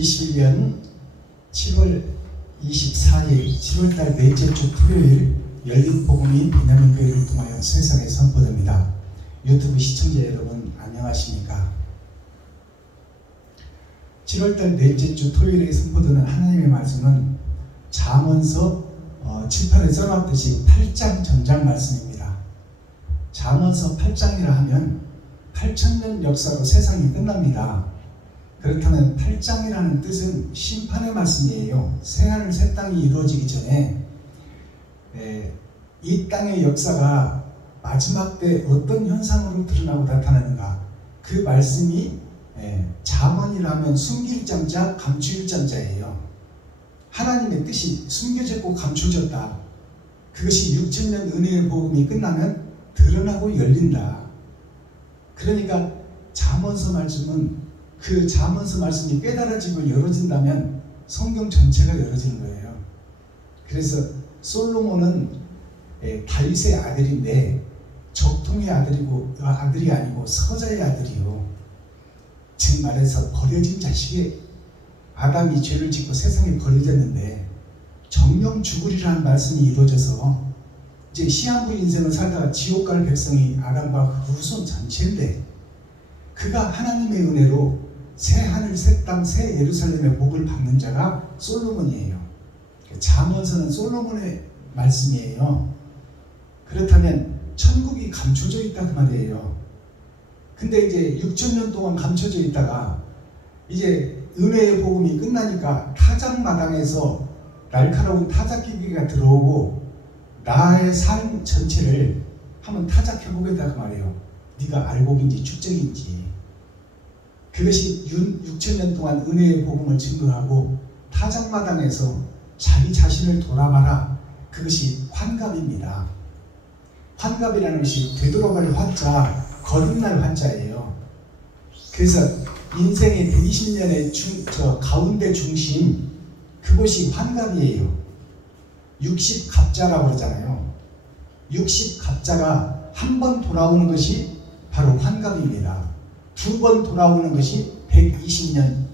2021년 7월 24일 7월달 넷째 주 토요일 열린복음이 비나민교회를 통하여 세상에 선포됩니다. 유튜브 시청자 여러분 안녕하십니까? 7월달 넷째 주 토요일에 선포되는 하나님의 말씀은 잠언서 7편에 써놨듯이 8장 전장 말씀입니다. 잠언서 8장이라 하면 8,000년 역사로 세상이 끝납니다. 그렇다면 8장이라는 뜻은 심판의 말씀이에요. 새하늘 새 땅이 이루어지기 전에 이 땅의 역사가 마지막 때 어떤 현상으로 드러나고 나타나는가, 그 말씀이 잠언이라면 숨길 잠자 감추일 잠자예요. 하나님의 뜻이 숨겨졌고 감춰졌다. 그것이 6,000년 은혜의 복음이 끝나면 드러나고 열린다. 그러니까 잠언서 말씀은 그 잠언서 말씀이 깨달아지고 열어진다면 성경 전체가 열어지는 거예요. 그래서 솔로몬은 다윗의 아들인데 적통의 아들이 아니고 서자의 아들이요. 즉 말해서 버려진 자식이, 아담이 죄를 짓고 세상에 버려졌는데 정령 죽으리라는 말씀이 이루어져서 이제 시한부 인생을 살다가 지옥 갈 백성이 아담과 후손 전체인데, 그가 하나님의 은혜로 새 하늘 새 땅 새 예루살렘의 복을 받는 자가 솔로몬이에요. 잠언서는 솔로몬의 말씀이에요. 그렇다면 천국이 감춰져 있다 그 말이에요. 근데 이제 6,000년 동안 감춰져 있다가 이제 은혜의 복음이 끝나니까 타작마당에서 날카로운 타작기기가 들어오고 나의 삶 전체를 한번 타작해보겠다 그 말이에요. 네가 알곡인지 축적인지. 그것이 6,000년 동안 은혜의 복음을 증거하고 타작마당에서 자기 자신을 돌아봐라. 그것이 환갑입니다. 환갑이라는 것이 되돌아갈 환자, 거듭날 환자예요. 그래서 인생의 120년의 가운데 중심, 그것이 환갑이에요. 60갑자라고 그러잖아요. 60갑자가 한 번 돌아오는 것이 바로 환갑입니다. 두 번 돌아오는 것이 120년.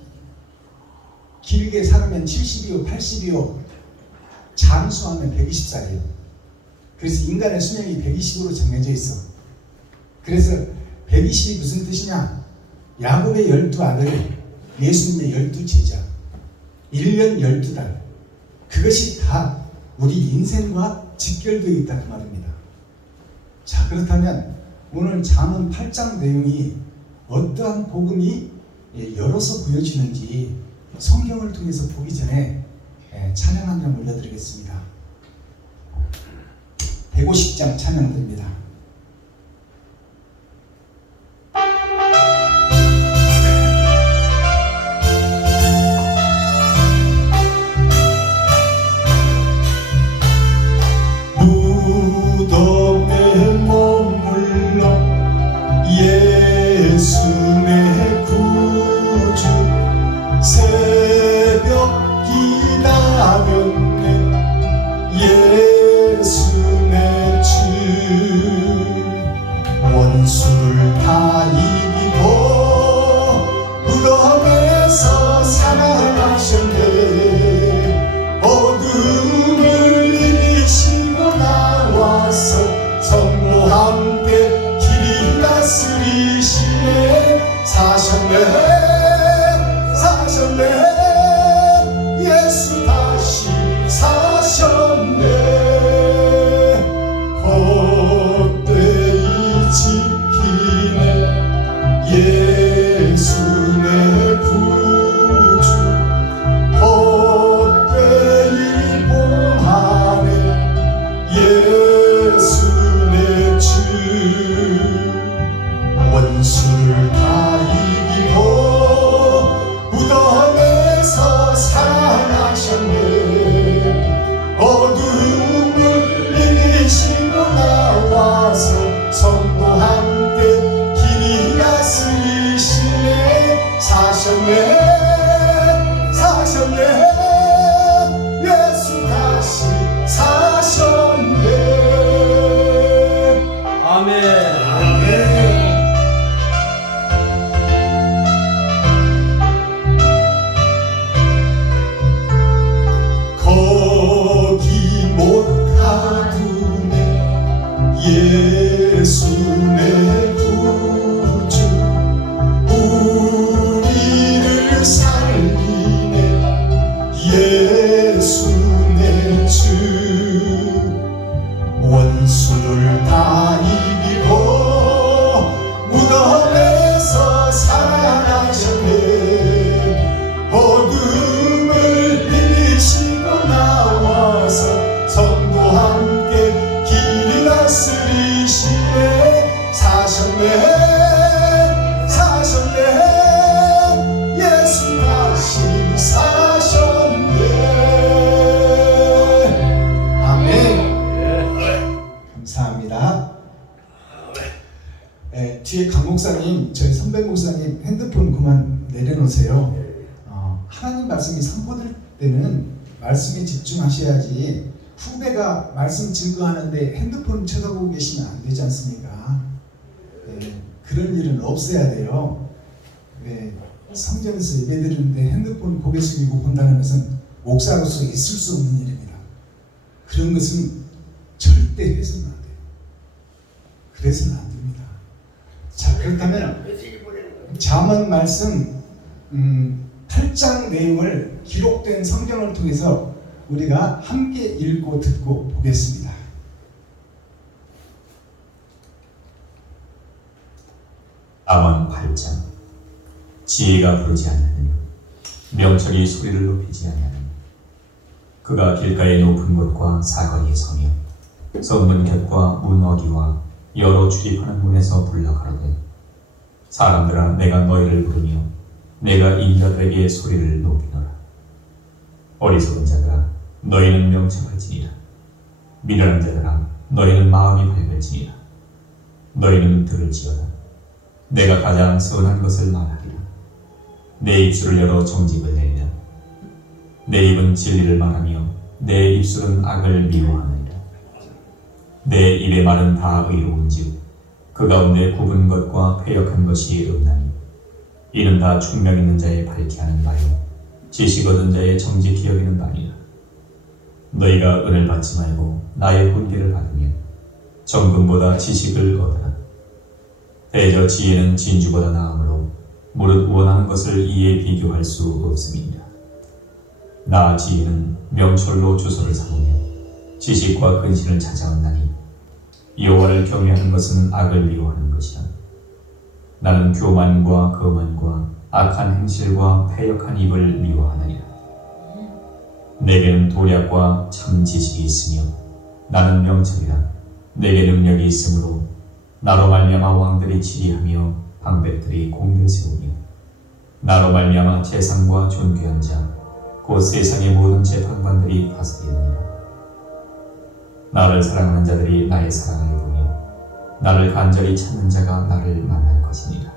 길게 살으면 70이요 80이요 장수하면 120살이에요. 그래서 인간의 수명이 120으로 정해져 있어. 그래서 120이 무슨 뜻이냐? 야곱의 12아들, 예수님의 12제자, 1년 12달. 그것이 다 우리 인생과 직결되어 있다 그 말입니다. 자, 그렇다면 오늘 잠언 8장 내용이 어떠한 복음이 열어서 보여지는지 성경을 통해서 보기 전에 찬양 한 장 올려드리겠습니다. 150장 찬양드립니다. 무덤에 머물러 예수 내 구주, 새벽 기다렸네 예수 내 주. 원수를 다 이기고 무덤에서 살아나셨네. 어둠을 이기시고 나와서 성모 함께 길이 다스리시네. 사셨네 예수 다시 사셨네. 헛되이 지키네 예수 내 구주. 헛되이 봉하네 예수 내 주. 원수를 다 이기고 무덤에서 살아나셨네. 예수 내 구주 우리를 살리네 예수 내 주 원수를 다 이기고 무덤에서 살아나셨네 어둠을 이기시고 나와서 성도 함께 길이 다스리시네 사셨네 예수 다시 사셨네 아멘. 감사합니다. 뒤에 강 목사님, 저희 선배 목사님 핸드폰 그만 내려놓으세요. 하나님 말씀이 선포될 때는 말씀에 집중하셔야지 후배가 말씀 증거하는데 핸드폰 쳐다보고 계시면 안 되지 않습니까? 그런 일은 없어야 돼요. 성전에서 예배 드리는데 핸드폰 고개 숙이고 본다는 것은 목사로서 있을 수 없는 일입니다. 그런 것은 절대 해서는 안 돼요. 그래서는 안 됩니다. 자, 그렇다면 잠언 말씀 8장 내용을 기록된 성경을 통해서 우리가 함께 읽고 듣고 보겠습니다. 잠언 8장. 지혜가 부르지 아니하느니 명철이 소리를 높이지 아니하느니 그가 길가의 높은 곳과 사거리에 서며 성문 곁과 문 어귀와 여러 출입하는 문에서 불러 가로되 사람들아 내가 너희를 부르며 내가 인자들에게 소리를 높이노라. 어리석은 자들아 너희는 명철할지니라. 미련한 자들아 너희는 마음이 밝을지니라. 너희는 들을지어다. 내가 가장 선한 것을 말하리라. 내 입술을 열어 정직을 내리라. 내 입은 진리를 말하며 내 입술은 악을 미워하느니라. 내 입의 말은 다 의로운즉 그 가운데 굽은 것과 패역한 것이 없나니 이는 다 총명 있는 자의 밝게 하는 바요 지식 얻은 자의 정직히 여기는 바니라. 너희가 은을 받지 말고 나의 훈계를 받으며 정금보다 지식을 얻으라. 대저 지혜는 진주보다 나으므로 무릇 원하는 것을 이에 비교할 수 없음이니라. 나 지혜는 명철로 주소를 삼으며 지식과 근신을 찾아온다니 여호와를 경외하는 것은 악을 미워하는 것이라. 나는 교만과 거만과 악한 행실과 패역한 입을 미워하느니라. 내게는 도략과 참 지식이 있으며 나는 명철이라. 내게 능력이 있으므로 나로 말미암아 왕들이 치리하며 방백들이 공의를 세우며 나로 말미암아 재상과 존귀한 자 곧 세상의 모든 재판관들이 다스리느니라. 나를 사랑하는 자들이 나의 사랑을 보며 나를 간절히 찾는 자가 나를 만날 것이니라.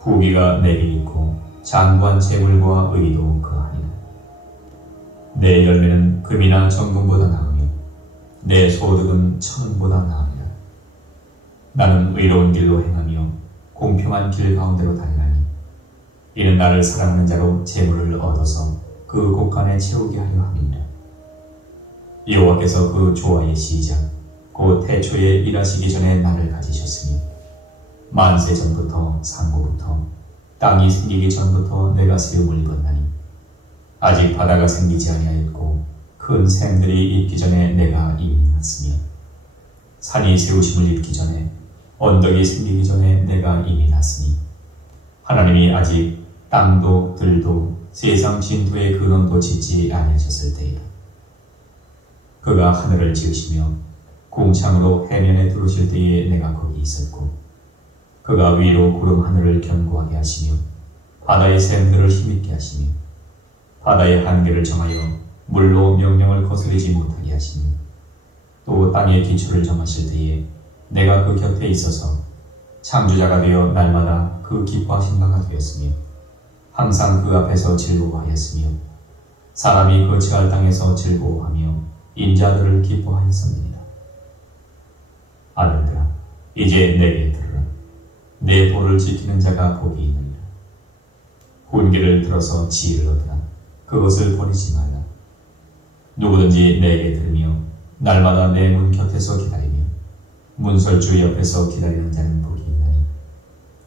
부귀가 내게 있고 장관 재물과 의도 그하니라. 내 열매는 금이나 정금보다 나으며 내 소득은 천원보다 나으니라. 나는 의로운 길로 행하며 공평한 길 가운데로 달리나니 이는 나를 사랑하는 자로 재물을 얻어서 그 곳간에 채우게 하려 함이니라. 여호와께서 그 조화의 시작 곧 태초에 일하시기 전에 나를 가지셨으며 만세 전부터 상고부터 땅이 생기기 전부터 내가 세움을 입었나니 아직 바다가 생기지 아니하였고 큰 샘들이 있기 전에 내가 이미 났으며 산이 세우심을 입기 전에 언덕이 생기기 전에 내가 이미 났으니 하나님이 아직 땅도 들도 세상 진토의 근원도 짓지 아니하셨을 때이다. 그가 하늘을 지으시며 궁창으로 해면에 두르실 때에 내가 거기 있었고 그가 위로 구름 하늘을 견고하게 하시며 바다의 샘들을 힘있게 하시며 바다의 한계를 정하여 물로 명령을 거스르지 못하게 하시며 또 땅의 기초를 정하실 때에 내가 그 곁에 있어서 창조자가 되어 날마다 그 기뻐하신 바가 되었으며 항상 그 앞에서 즐거워하였으며 사람이 거처할 땅에서 즐거워하며 인자들을 기뻐하였습니다. 아들들아 이제 내게 들으라. 내 보를 지키는 자가 복이 있느니라. 훈계를 들어서 지혜를 얻으라. 그것을 버리지 말라. 누구든지 내게 들으며 날마다 내 문 곁에서 기다리며 문설주 옆에서 기다리는 자는 복이 있나니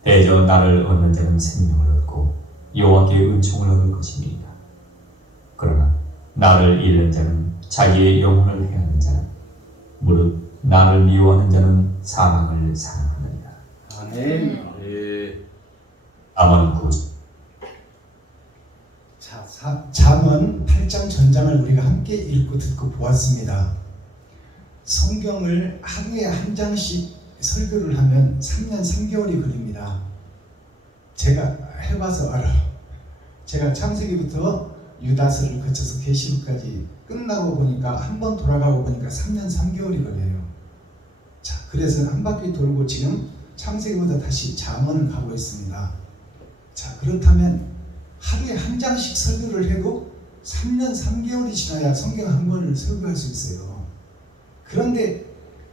대저 나를 얻는 자는 생명을 얻고 여호와께 은총을 얻을 것입니다. 그러나 나를 잃는 자는 자기의 영혼을 해하는 자는 무릇 나를 미워하는 자는 사망을 사랑하느니라. 아멘. 아몬 9절. 자, 잠언 8장 전장을 우리가 함께 읽고 듣고 보았습니다. 성경을 하루에 한 장씩 설교를 하면 3년 3개월이 걸립니다. 제가 해봐서 알아요. 제가 창세기부터 유다서를 거쳐서 계시록까지 끝나고 보니까 한 번 돌아가고 보니까 3년 3개월이 걸려요. 자, 그래서 한 바퀴 돌고 지금 창세기부터 다시 잠언을 가고 있습니다. 자, 그렇다면 하루에 한 장씩 설교를 해도 3년 3개월이 지나야 성경 한 권을 설교할 수 있어요. 그런데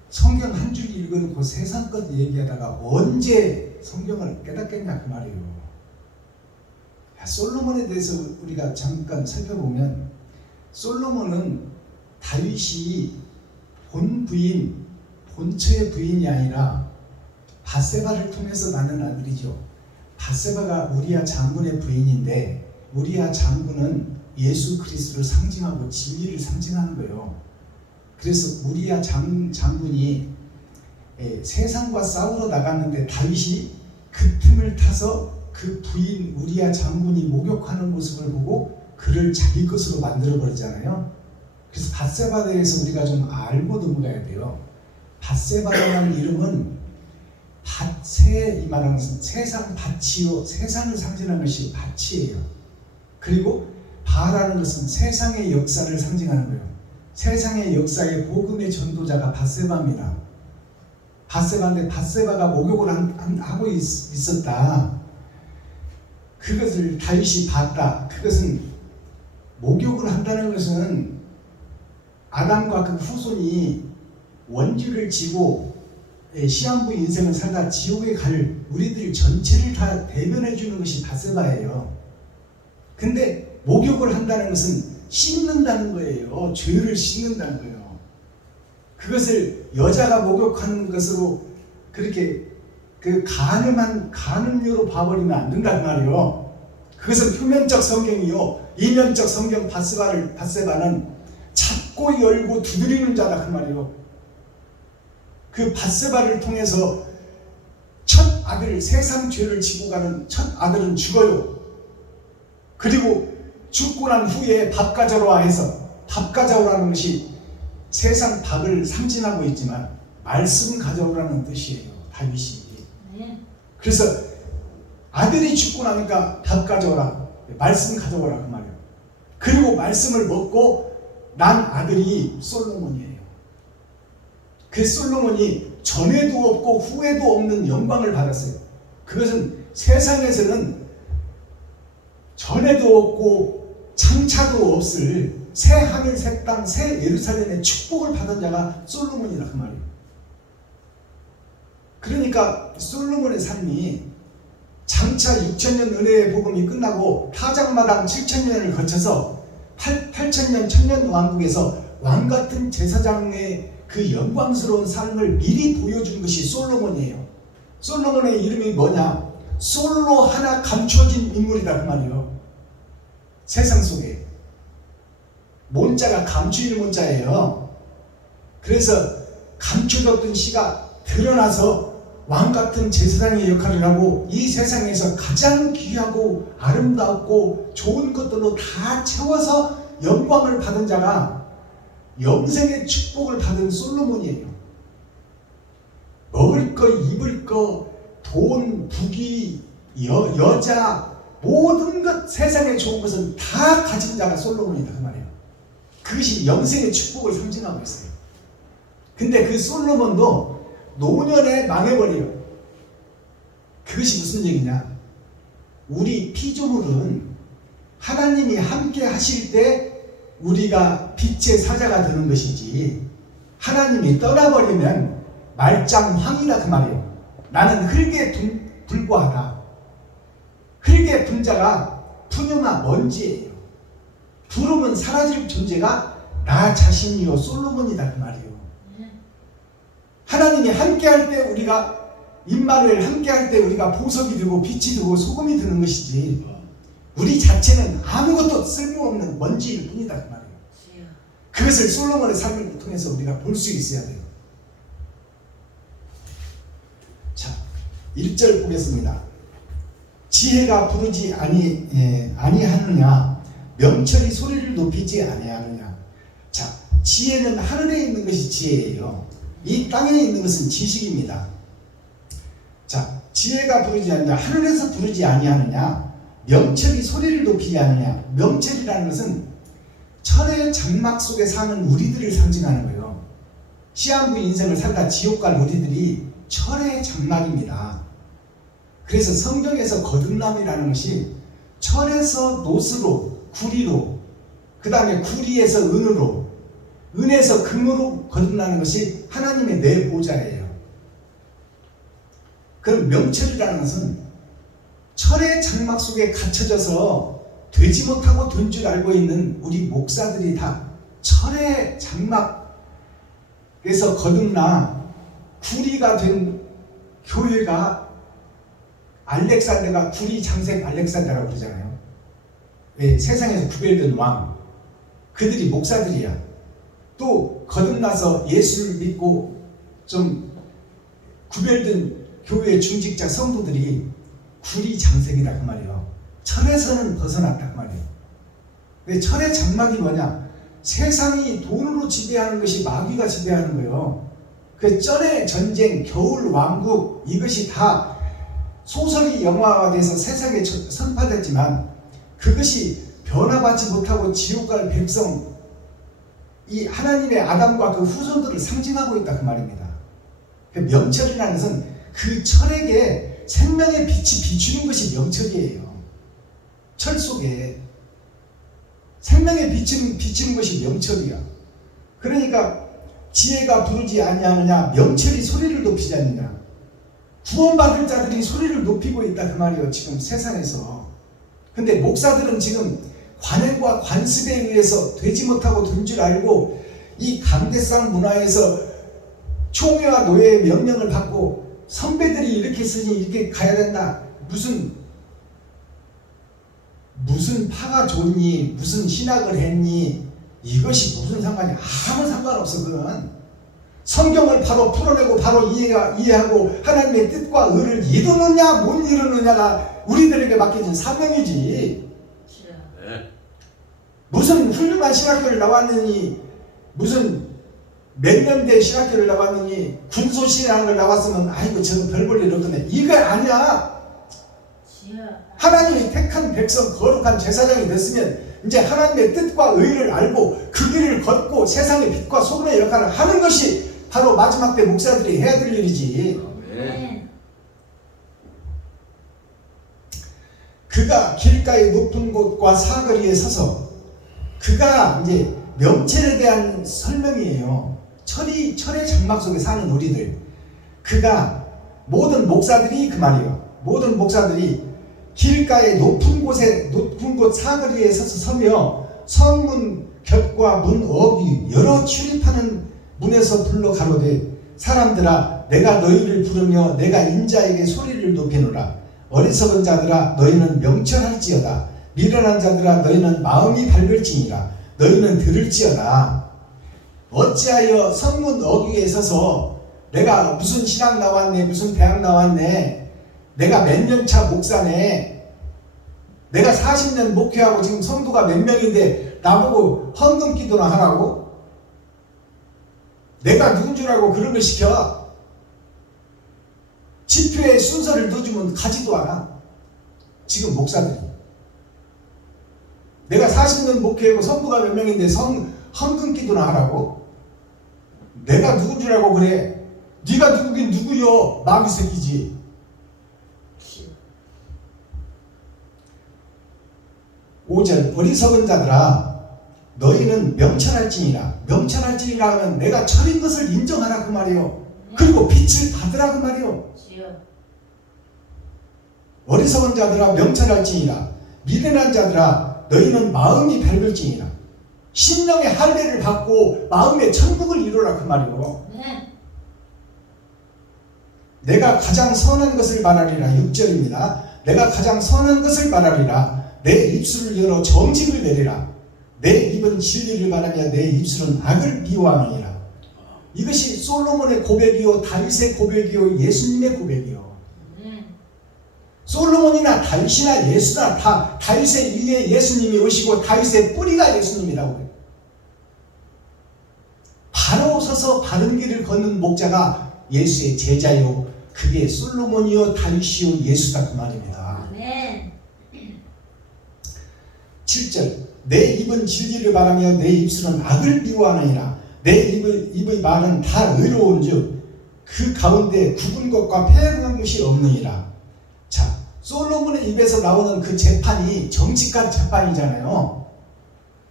성경 한 줄 읽어놓고 세상 것 얘기하다가 언제 성경을 깨닫겠냐 그 말이에요. 솔로몬에 대해서 우리가 잠깐 살펴보면 솔로몬은 다윗이 본 부인, 본처의 부인이 아니라 밧세바를 통해서 낳는 아들이죠. 밧세바가 우리아 장군의 부인인데 우리아 장군은 예수 그리스도를 상징하고 진리를 상징하는 거예요. 그래서 우리아 장군이 세상과 싸우러 나갔는데 다윗이 그 틈을 타서 그 부인 우리아 장군이 목욕하는 모습을 보고 그를 자기 것으로 만들어 버리잖아요. 그래서 밧세바에 대해서 우리가 좀 알고 넘어가야 돼요. 밧세바라는 이름은 밭에 이 말하는 것은 세상 밭이요, 세상을 상징하는 것이 밭이에요. 그리고 바라는 것은 세상의 역사를 상징하는 거예요. 세상의 역사의 복음의 전도자가 밧세바입니다. 밧세바인데 밧세바가 목욕을 하고 있었다. 그것을 다윗이 봤다. 그것은 목욕을 한다는 것은 아담과 그 후손이 원죄를 지고 시한부 인생을 살다 지옥에 갈 우리들 전체를 다 대변해 주는 것이 밧세바예요. 근데 목욕을 한다는 것은 씻는다는 거예요. 죄를 씻는다는 거예요. 그것을 여자가 목욕하는 것으로 그렇게 그 간음료로 봐버리면 안 된단 말이에요. 그것은 표면적 성경이요. 이면적 성경 밧세바는 찾고 열고 두드리는 자다 그 말이에요. 그 밧세바를 통해서 첫 아들, 세상 죄를 지고 가는 첫 아들은 죽어요. 그리고 죽고 난 후에 밥 가져라 해서 밥 가져오라는 것이 세상 밥을 상징하고 있지만 말씀 가져오라는 뜻이에요. 다윗이. 그래서 아들이 죽고 나니까 밥 가져오라, 말씀 가져오라 그 말이에요. 그리고 말씀을 먹고 난 아들이 솔로몬이에요. 그 솔로몬이 전에도 없고 후에도 없는 영광을 받았어요. 그것은 세상에서는 전에도 없고 장차도 없을 새 하늘 새 땅 새 예루살렘의 축복을 받은 자가 솔로몬이라 그 말이에요. 그러니까 솔로몬의 삶이 장차 6,000년 은혜의 복음이 끝나고 타작마당 7,000년을 거쳐서 8,000년 천년 왕국에서 왕같은 제사장의 그 영광스러운 삶을 미리 보여준 것이 솔로몬이에요. 솔로몬의 이름이 뭐냐? 솔로 하나 감춰진 인물이다 그 말이에요. 세상 속에 몬자가 감추일 몬자예요. 그래서 감춰졌던 씨가 드러나서 왕같은 제사장의 역할을 하고 이 세상에서 가장 귀하고 아름답고 좋은 것들로 다 채워서 영광을 받은 자가 영생의 축복을 받은 솔로몬이에요. 먹을 거, 입을 거, 돈, 부귀, 여자, 모든 것, 세상에 좋은 것은 다 가진 자가 솔로몬이다 그 말이에요. 그것이 영생의 축복을 상징하고 있어요. 근데 그 솔로몬도 노년에 망해버려요. 그것이 무슨 얘기냐? 우리 피조물은 하나님이 함께 하실 때 우리가 빛의 사자가 되는 것이지 하나님이 떠나버리면 말짱황이다 그 말이에요. 나는 흙에 불과하다. 흙의 분자가 푸념아 먼지예요. 부르면 사라질 존재가 나 자신이요 솔로몬이다 그 말이에요. 하나님이 함께할 때 우리가 임마누엘 함께할 때 우리가 보석이 되고 빛이 되고 소금이 되는 것이지 우리 자체는 아무것도 쓸모없는 먼지일 뿐이다 그 말이에요. 그것을 솔로몬의 삶을 통해서 우리가 볼 수 있어야 돼요. 자, 1절 보겠습니다. 지혜가 부르지 아니하느냐 명철이 소리를 높이지 아니하느냐. 자, 지혜는 하늘에 있는 것이 지혜예요. 이 땅에 있는 것은 지식입니다. 자, 지혜가 부르지 않느냐 하늘에서 부르지 아니하느냐 명철이 소리를 높이지 않느냐. 명철이라는 것은 철의 장막 속에 사는 우리들을 상징하는 거예요. 시한부 인생을 살다 지옥 갈 우리들이 철의 장막입니다. 그래서 성경에서 거듭남이라는 것이 철에서 노스로 구리로 그 다음에 구리에서 은으로 은에서 금으로 거듭나는 것이 하나님의 내 보좌예요. 그럼 명철이라는 것은 철의 장막 속에 갇혀져서 되지 못하고 된 줄 알고 있는 우리 목사들이 다 철의 장막에서 거듭나 구리가 된 교회가 알렉산더가 구리 장색 알렉산더라고 그러잖아요. 네, 세상에서 구별된 왕 그들이 목사들이야. 또 거듭나서 예수를 믿고 좀 구별된 교회 중직자 성도들이 구리 장색이다 그 말이에요. 철에서는 벗어났다 그 말이에요. 근데 철의 장막이 뭐냐? 세상이 돈으로 지배하는 것이 마귀가 지배하는 거예요. 그 쩔의 전쟁, 겨울 왕국 이것이 다 소설이 영화화돼서 세상에 선파됐지만 그것이 변화받지 못하고 지옥 갈 백성 이 하나님의 아담과 그 후손들을 상징하고 있다 그 말입니다. 그 명철이라는 것은 그 철에게 생명의 빛이 비추는 것이 명철이에요. 철 속에 생명의 비치는 것이 명철이야. 그러니까 지혜가 부르지 아니하느냐 명철이 소리를 높이지 않느냐. 구원받을 자들이 소리를 높이고 있다 그 말이에요. 지금 세상에서. 근데 목사들은 지금 관행과 관습에 의해서 되지 못하고 된 줄 알고 이 강대상 문화에서 총회와 노예의 명령을 받고 선배들이 이렇게 쓰니 이렇게 가야 된다. 무슨 파가 좋니? 무슨 신학을 했니? 이것이 무슨 상관이 아무 상관없어. 그건 성경을 바로 풀어내고 바로 이해하고 하나님의 뜻과 의를 이루느냐 못 이루느냐가 우리들에게 맡겨진 사명이지. 무슨 훌륭한 신학교를 나왔느니 무슨 몇 년대 신학교를 나왔느니 군소신학을 나왔으면 아이고 저는 별 볼 일 없겠네. 이거 아니야. 하나님이 택한 백성 거룩한 제사장이 됐으면 이제 하나님의 뜻과 의를 알고 그 길을 걷고 세상의 빛과 소금의 역할을 하는 것이 바로 마지막 때 목사들이 해야 될 일이지. 그가 길가의 높은 곳과 사거리에 서서 그가 이제 명철에 대한 설명이에요. 철의 장막 속에 사는 우리들. 그가 모든 목사들이 그 말이에요. 모든 목사들이 길가의 높은 곳 사거리에 서서 서며 성문 곁과 문 어귀 여러 출입하는 문에서 불러 가로되 사람들아 내가 너희를 부르며 내가 인자에게 소리를 높이노라. 어리석은 자들아 너희는 명철할지어다. 미련한 자들아 너희는 마음이 밝을지니라. 너희는 들을지어다. 어찌하여 성문 어귀에 서서 내가 무슨 신학 나왔네 무슨 대학 나왔네 내가 몇 년 차 목사네 내가 40년 목회하고 지금 성도가 몇 명인데 나보고 헌금 기도나 하라고? 내가 누군 줄 알고 그런 걸 시켜? 집회에 순서를 넣어주면 가지도 않아. 지금 목사들이 내가 40년 목회하고 성도가 몇 명인데 헌금 기도나 하라고? 내가 누군 줄 알고 그래? 네가 누구긴 누구요? 마귀 새끼지. 오절 어리석은 자들아 너희는 명철할지니라. 명철할지니라 하면 내가 철인 것을 인정하라 그 말이요. 그리고 빛을 받으라 그 말이요. 어리석은 자들아 명철할지니라. 미련한 자들아 너희는 마음이 밝을지니라. 심령의 할례를 받고 마음의 천국을 이루라 그 말이요. 내가 가장 선한 것을 말하리라. 6절입니다. 내가 가장 선한 것을 말하리라. 내 입술을 열어 정직을 내리라. 내 입은 진리를 말하며 내 입술은 악을 미워하느니라. 이것이 솔로몬의 고백이요, 다윗의 고백이요, 예수님의 고백이요. 솔로몬이나 다윗이나 예수나 다 다윗의 위에 예수님이 오시고 다윗의 뿌리가 예수님이라고 해요. 바로 서서 바른 길을 걷는 목자가 예수의 제자요, 그게 솔로몬이요, 다윗이요, 예수다, 그 말입니다. 아멘. 7절 내 입은 진리를 말하며 내 입술은 악을 미워하느니라. 내 입의 말은 다 의로운즉 그 가운데 굽은 것과 패역한 것이 없느니라. 자, 솔로몬의 입에서 나오는 그 재판이 정직한 재판이잖아요.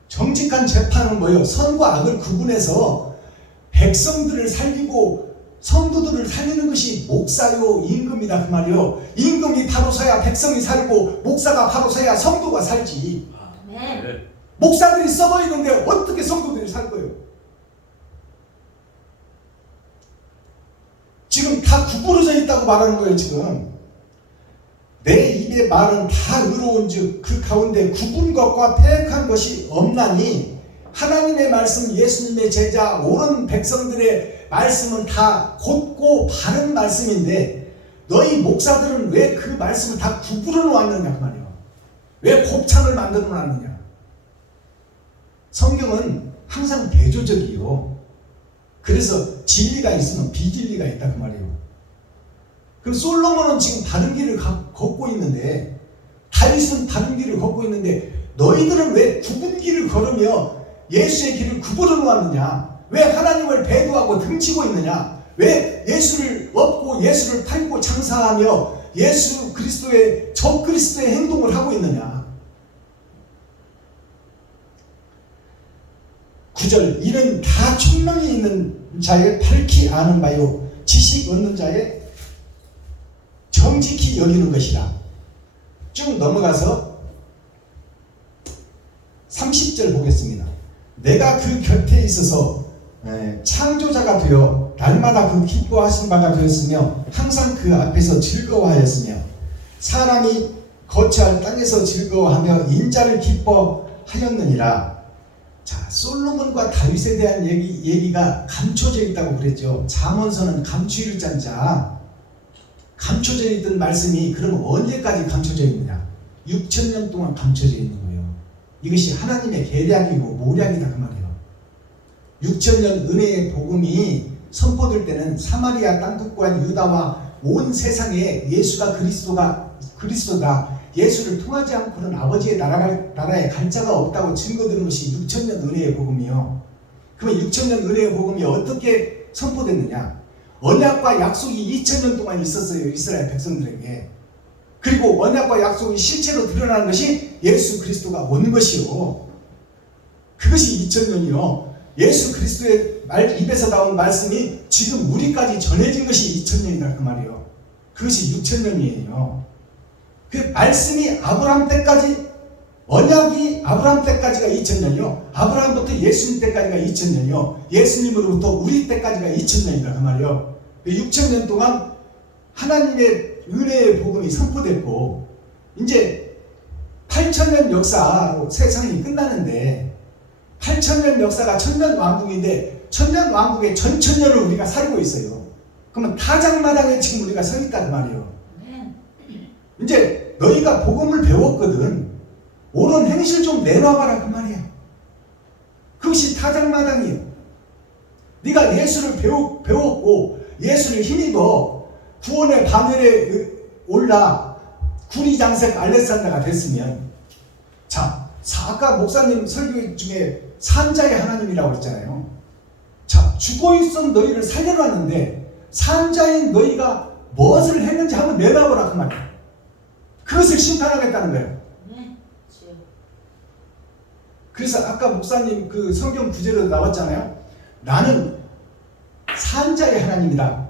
정직한 재판은 뭐예요? 선과 악을 구분해서 백성들을 살리고 성도들을 살리는 것이 목사요, 임금이다, 그 말이요. 임금이 바로 서야 백성이 살고 목사가 바로 서야 성도가 살지. 아멘. 목사들이 썩어 있는데 어떻게 성도들이 살 거예요? 지금 다 구부러져 있다고 말하는 거예요. 지금 내 입의 말은 다 의로운즉 그 가운데 굽은 것과 패역한 것이 없나니. 하나님의 말씀, 예수님의 제자, 옳은 백성들의 말씀은 다 곧고 바른 말씀인데 너희 목사들은 왜 그 말씀을 다 구부러 놓았느냐 그 말이에요. 왜 곱창을 만들어 놨느냐. 성경은 항상 대조적이요. 그래서 진리가 있으면 비진리가 있다 그 말이에요. 그럼 솔로몬은 지금 바른 길을 걷고 있는데, 다윗은 바른 길을 걷고 있는데 너희들은 왜 굽은 길을 걸으며 예수의 길을 구부러 놓았느냐? 왜 하나님을 배도하고 등지고 있느냐? 왜 예수를 얻고 예수를 팔고 장사하며 예수 그리스도의 적그리스도의 행동을 하고 있느냐? 9절 이는 다 총명이 있는 자의 밝히 아는 바요 지식 얻는 자의 정직히 여기는 것이라. 쭉 넘어가서 30절 보겠습니다. 내가 그 곁에 있어서 창조자가 되어 날마다 그 기뻐하신 바가 되었으며 항상 그 앞에서 즐거워하였으며 사람이 거처할 땅에서 즐거워하며 인자를 기뻐하였느니라. 자, 솔로몬과 다윗에 대한 얘기가 감춰져 있다고 그랬죠. 잠언서는 감추이를 짠자. 감춰져 있던 말씀이 그럼 언제까지 감춰져 있느냐? 6,000년 동안 감춰져 있는 거예요. 이것이 하나님의 계략이고 모략이다 그 말이에요. 6,000년 은혜의 복음이 선포될 때는 사마리아 땅끝과 유다와 온 세상에 예수가 그리스도다, 예수를 통하지 않고는 아버지의 나라에 갈 자가 없다고 증거되는 것이 6,000년 은혜의 복음이요. 그러면 6,000년 은혜의 복음이 어떻게 선포됐느냐? 언약과 약속이 2,000년 동안 있었어요, 이스라엘 백성들에게. 그리고 언약과 약속이 실제로 드러나는 것이 예수 그리스도가 온 것이요. 그것이 2000년이요. 예수 그리스도의 입에서 나온 말씀이 지금 우리까지 전해진 것이 2000년이다 그 말이에요. 그것이 6000년이에요. 그 말씀이 아브라함 때까지, 언약이 아브라함 때까지가 2000년이요. 아브라함부터 예수님 때까지가 2000년이요. 예수님으로부터 우리 때까지가 2000년이다 그 말이에요. 6000년 동안 하나님의 은혜의 복음이 선포됐고, 이제 8000년 역사로 세상이 끝나는데, 8000년 역사가 천년왕국인데 천년왕국의 전천년을 우리가 살고 있어요. 그러면 타작마당에 지금 우리가 서 있단 말이에요. 이제 너희가 복음을 배웠거든. 옳은 행실 좀 내놔봐라 그 말이야. 그것이 타작마당이에요. 네가 예수를 배웠고 예수를 힘입어 구원의 반열에 올라 구리장색 알렉산더가 됐으면, 자, 아까 목사님 설교 중에 산자의 하나님이라고 했잖아요. 자, 죽어있던 너희를 살려놨는데 산자인 너희가 무엇을 했는지 한번 내놔보라 그 말이에요. 그것을 심판하겠다는 거예요. 그래서 아까 목사님 그 성경 구절로 나왔잖아요. 나는 산자의 하나님이다.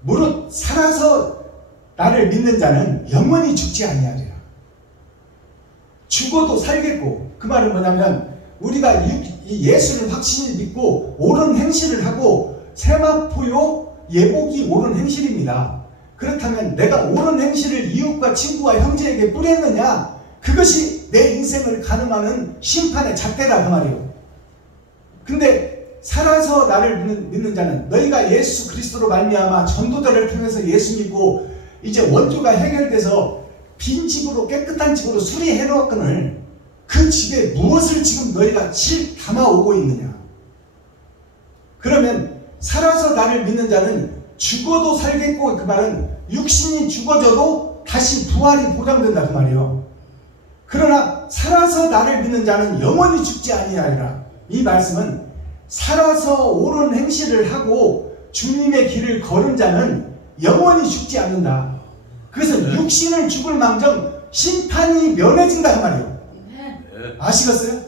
무릇 살아서 나를 믿는 자는 영원히 죽지 아니하리라. 죽어도 살겠고, 그 말은 뭐냐면 우리가 예수를 확실히 믿고 옳은 행실을 하고 세마포요 예복이 옳은 행실입니다. 그렇다면 내가 옳은 행실을 이웃과 친구와 형제에게 뿌렸느냐? 그것이 내 인생을 가늠하는 심판의 잣대다 그 말이에요. 근데 살아서 나를 믿는 자는 너희가 예수 그리스도로 말미암아 전도자를 통해서 예수 믿고 이제 원조가 해결돼서 빈 집으로 깨끗한 집으로 수리해 놓았거늘 그 집에 무엇을 지금 너희가 담아오고 있느냐? 그러면 살아서 나를 믿는 자는 죽어도 살겠고, 그 말은 육신이 죽어져도 다시 부활이 보장된다 그 말이에요. 그러나 살아서 나를 믿는 자는 영원히 죽지 아니하리라. 이 말씀은 살아서 옳은 행실을 하고 주님의 길을 걸은 자는 영원히 죽지 않는다. 그래서 육신을 죽을 망정 심판이 면해진다 그 말이에요. 아시겠어요?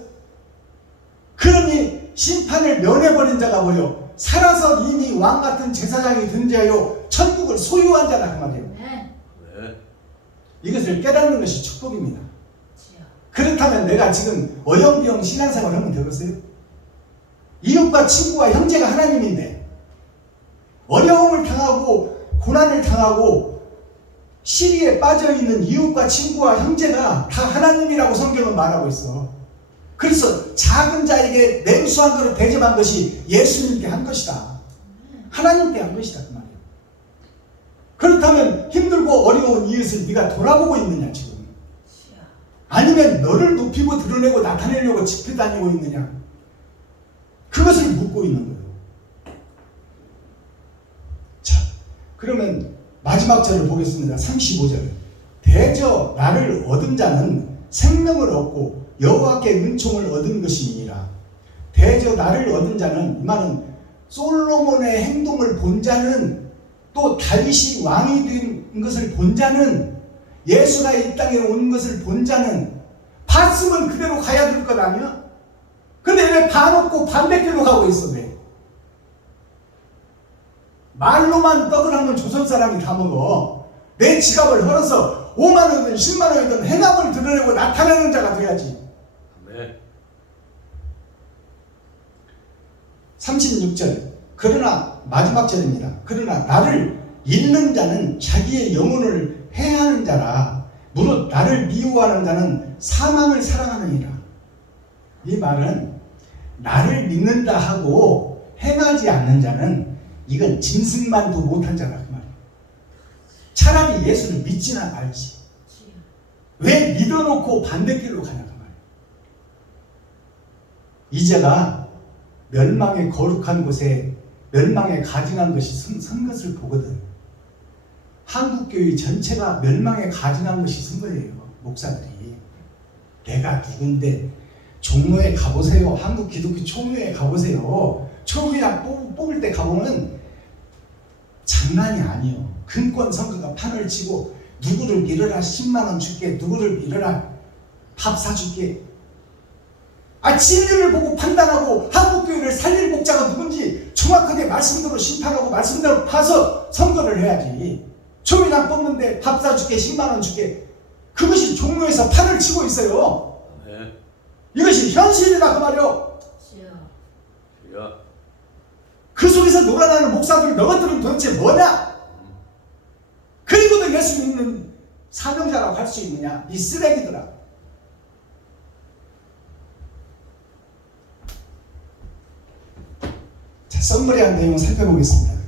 그러니 심판을 면해버린 자가 뭐요? 살아서 이미 왕같은 제사장이 된 자요 천국을 소유한 자다 그 말이에요. 이것을 깨닫는 것이 축복입니다. 그렇다면 내가 지금 어영비영 신앙생활을 하면 되겠어요? 이웃과 친구와 형제가 하나님인데 어려움을 당하고 고난을 당하고 시리에 빠져있는 이웃과 친구와 형제가 다 하나님이라고 성경은 말하고 있어. 그래서 작은 자에게 냉수 한 그릇 대접한 것이 예수님께 한 것이다. 하나님께 한 것이다 그 말이에요. 그렇다면 힘들고 어려운 이웃을 네가 돌아보고 있느냐 지금? 아니면 너를 높이고 드러내고 나타내려고 집회 다니고 있느냐? 그것을 묻고 있는 거예요. 자, 그러면 마지막 절을 보겠습니다. 35절. 대저 나를 얻은 자는 생명을 얻고 여호와께 은총을 얻은 것이니라. 대저 나를 얻은 자는, 이 말은 솔로몬의 행동을 본 자는, 또 다윗이 왕이 된 것을 본 자는, 예수가 이 땅에 온 것을 본 자는 봤으면 그대로 가야 될 것 아니야? 근데 왜 봐놓고 반대길로 가고 있어? 왜? 말로만 떡을 하면 조선 사람이 다 먹어. 내 지갑을 헐어서 5만 원이든 10만 원이든 행함을 드러내고 나타내는 자가 돼야지. 네. 36절. 그러나 마지막 절입니다. 그러나 나를 잃는 자는 자기의 영혼을 해하는 자라. 무릇 나를 미워하는 자는 사망을 사랑하느니라. 이 말은 나를 믿는다 하고 행하지 않는 자는 이건 짐승만도 못한 자다 그 말이에요. 차라리 예수를 믿지나 말지. 왜 믿어놓고 반대길로 가냐 그 말이에요. 이제가 멸망의 거룩한 곳에 멸망에 가증한 것이 선 것을 보거든. 한국교회 전체가 멸망에 가증한 것이 선 거예요. 목사들이. 내가 누군데 종로에 가보세요. 한국 기독교 총회에 가보세요. 총회나 뽑을 때 가보면 장난이 아니에요. 근권 선거가 판을 치고 누구를 밀어라 10만 원 줄게, 누구를 밀어라 밥 사줄게. 진리를 보고 판단하고 한국교회를 살릴 목자가 누군지 정확하게 말씀대로 심판하고 말씀대로 봐서 선거를 해야지. 총회장 뽑는데 밥 사줄게 10만 원 줄게. 그것이 종로에서 판을 치고 있어요. 네. 이것이 현실이다 그 말이요. 그 속에서 놀아나는 목사들 너희들은 도대체 뭐냐? 그리고도 예수 믿는 사명자라고 할 수 있느냐? 이 쓰레기들아. 자, 썸머리한 내용 살펴보겠습니다.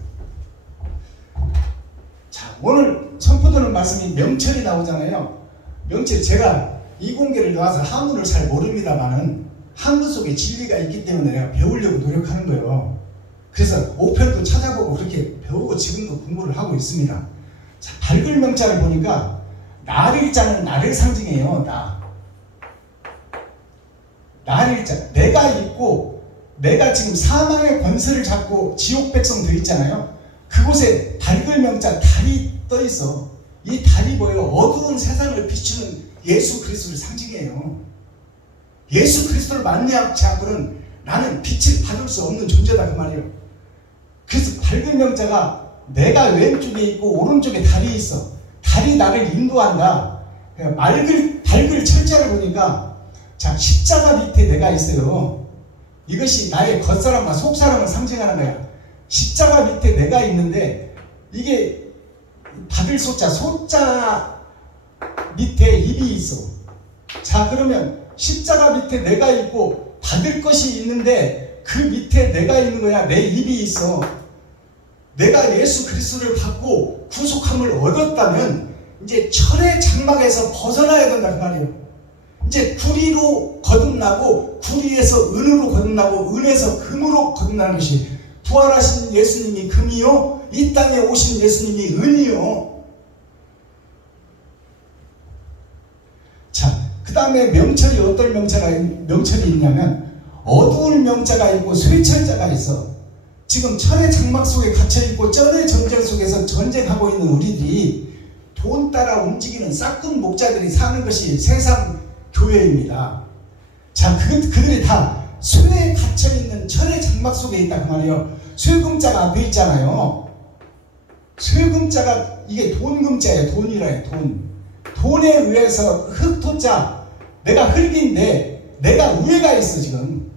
자, 오늘 선포되는 말씀이 명철이 나오잖아요. 명철, 제가 이공계를 나와서 한문을 잘 모릅니다만은 한문 속에 진리가 있기 때문에 내가 배우려고 노력하는 거예요. 그래서 5편도 찾아보고 그렇게 배우고 지금도 공부를 하고 있습니다. 자, 밝을 명자를 보니까 나를 자는 나를 상징해요. 나를 자, 내가 있고 내가 지금 사망의 권세를 잡고 지옥 백성 되어 있잖아요. 그곳에 밝을 명자 달이 떠 있어. 이 달이 뭐예요? 어두운 세상을 비추는 예수 그리스도를 상징해요. 예수 그리스도를 만나지 않고는 나는 빛을 받을 수 없는 존재다 그 말이에요. 그래서 밝은 명자가 내가 왼쪽에 있고 오른쪽에 달이 있어. 달이 나를 인도한다. 밝을 철자를 보니까 자, 십자가 밑에 내가 있어요. 이것이 나의 겉사람과 속사람을 상징하는 거야. 십자가 밑에 내가 있는데 이게 받을 소자 밑에 입이 있어. 자, 그러면 십자가 밑에 내가 있고 받을 것이 있는데 그 밑에 내가 있는 거야. 내 입이 있어. 내가 예수 그리스도를 받고 구속함을 얻었다면 이제 철의 장막에서 벗어나야 된다 그 말이에요. 이제 구리로 거듭나고 구리에서 은으로 거듭나고 은에서 금으로 거듭나는 것이 부활하신 예수님이 금이요 이 땅에 오신 예수님이 은이요. 자, 그 다음에 명철이 어떤 명철이 있냐면 어두울 명자가 있고 쇠철자가 있어. 지금 철의 장막 속에 갇혀있고 쩔의 전쟁 속에서 전쟁하고 있는 우리들이 돈 따라 움직이는 싹군 목자들이 사는 것이 세상 교회입니다. 자, 그들이 다 쇠에 갇혀있는 철의 장막 속에 있다 그 말이에요. 쇠금자가 앞에 있잖아요. 쇠금자가 이게 돈금자예요. 돈이라 해요. 돈에 의해서 흙토자, 내가 흙인데 내가 위에가 있어 지금.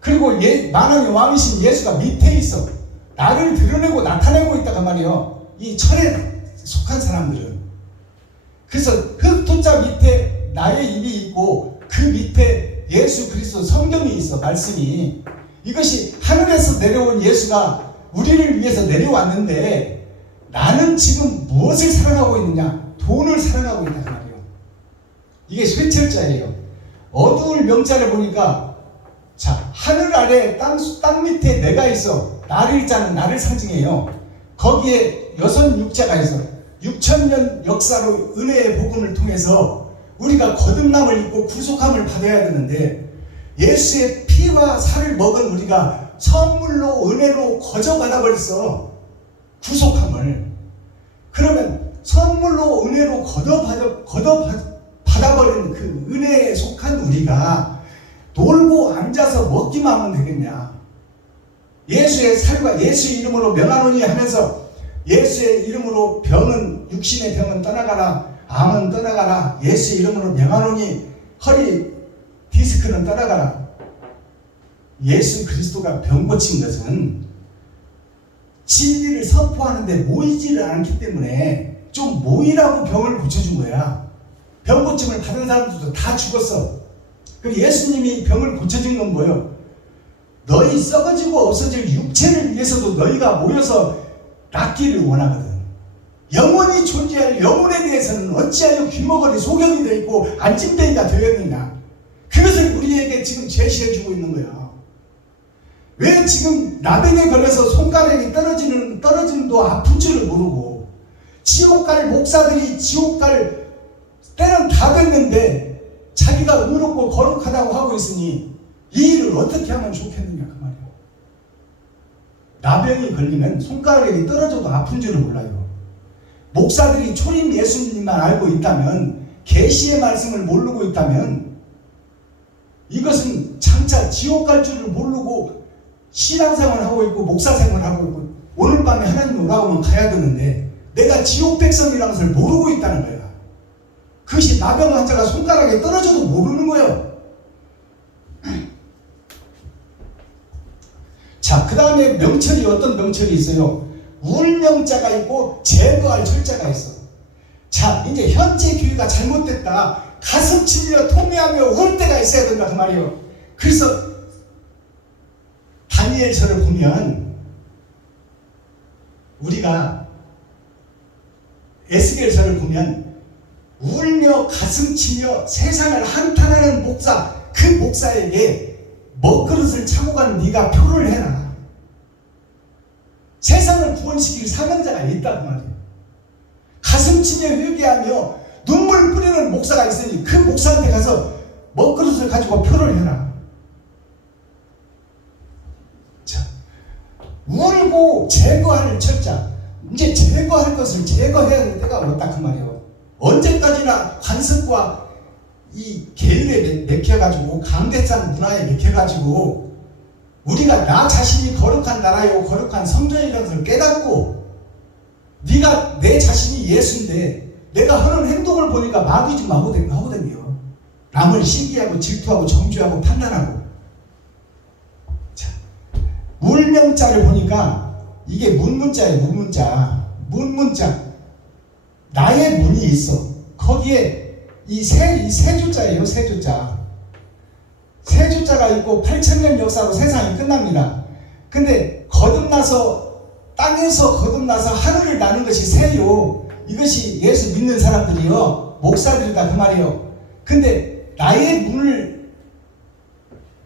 그리고 만왕의 왕이신 예수가 밑에 있어. 나를 드러내고 나타내고 있다 그 말이에요. 이 철에 속한 사람들은. 그래서 흙토자 밑에 나의 입이 있고 그 밑에 예수 그리스도 성경이 있어. 말씀이. 이것이 하늘에서 내려온 예수가 우리를 위해서 내려왔는데 나는 지금 무엇을 사랑하고 있느냐? 돈을 사랑하고 있다 그 말이에요. 이게 쇠철자예요. 어두울 명자를 보니까 자, 하늘 아래 땅 밑에 내가 있어. 나를 자는 나를 상징해요. 거기에 여섯 육자가 있어. 6,000년 역사로 은혜의 복음을 통해서 우리가 거듭남을 입고 구속함을 받아야 되는데 예수의 피와 살을 먹은 우리가 선물로 은혜로 거저 받아버렸어. 구속함을. 그러면 선물로 은혜로 거저 받아버린 그 은혜에 속한 우리가 놀고 앉아서 먹기만 하면 되겠냐? 예수의 살과 예수의 이름으로 명하노니 하면서 예수의 이름으로 육신의 병은 떠나가라, 암은 떠나가라, 예수의 이름으로 명하노니 허리 디스크는 떠나가라. 예수 그리스도가 병 고친 것은 진리를 선포하는데 모이지를 않기 때문에 좀 모이라고 병을 고쳐준 거야. 병 고침을 받은 사람들도 다 죽었어. 그럼 예수님이 병을 고쳐준 건 뭐예요? 너희 썩어지고 없어질 육체를 위해서도 너희가 모여서 낫기를 원하거든. 영원히 존재할 영혼에 대해서는 어찌하여 귀머거리 소경이 되어 있고 안진뱅이가 되었느냐. 그것을 우리에게 지금 제시해주고 있는 거야. 왜 지금 나병에 걸려서 손가락이 떨어지는도 아픈 줄을 모르고 지옥 갈 목사들이 지옥 갈 때는 다 됐는데 자기가 의롭고 거룩하다고 하고 있으니 이 일을 어떻게 하면 좋겠느냐 그 말이에요. 나병이 걸리면 손가락이 떨어져도 아픈 줄을 몰라요. 목사들이 초림 예수님만 알고 있다면, 계시의 말씀을 모르고 있다면 이것은 장차 지옥 갈 줄을 모르고 신앙생활을 하고 있고 목사생활을 하고 있고 오늘 밤에 하나님 오라고만 가야 되는데 내가 지옥 백성이라는 것을 모르고 있다는 거야. 그것이 나병 환자가 손가락에 떨어져도 모르는 거예요. 자, 그 다음에 명철이 어떤 명철이 있어요? 울명자가 있고 제거할 철자가 있어. 자, 이제 현재 교회가 잘못됐다, 가슴 치며 통회하며 울 때가 있어야 된다 그 말이에요. 그래서 다니엘서를 보면 우리가 에스겔서를 보면 울며 가슴 치며 세상을 한탄하는 목사, 그 목사에게 먹그릇을 차고 간 네가 표를 해라. 세상을 구원시킬 사명자가 있다 그 말이에요. 가슴 치며 회개하며 눈물 뿌리는 목사가 있으니 그 목사한테 가서 먹그릇을 가지고 표를 해라. 자, 울고 제거할 철자. 이제 제거할 것을 제거해야 될 때가 왔다 그 말이에요. 언제까지나 관습과 이 계율에 맥혀가지고 강대상 문화에 맥혀가지고 우리가 나 자신이 거룩한 나라요 거룩한 성전이라는 것을 깨닫고 네가 내 자신이 예수인데 내가 하는 행동을 보니까 마귀 좀 하거든요. 남을 시기하고 질투하고 정죄하고 판단하고. 자, 물명자를 보니까 이게 문문자예요. 문문자. 나의 문이 있어. 거기에 이 세조자예요. 세조자가 있고 8,000년 역사로 세상이 끝납니다. 근데 땅에서 거듭나서 하늘을 나는 것이 새요. 이것이 예수 믿는 사람들이요. 목사들이다 그 말이에요. 근데 나의 문을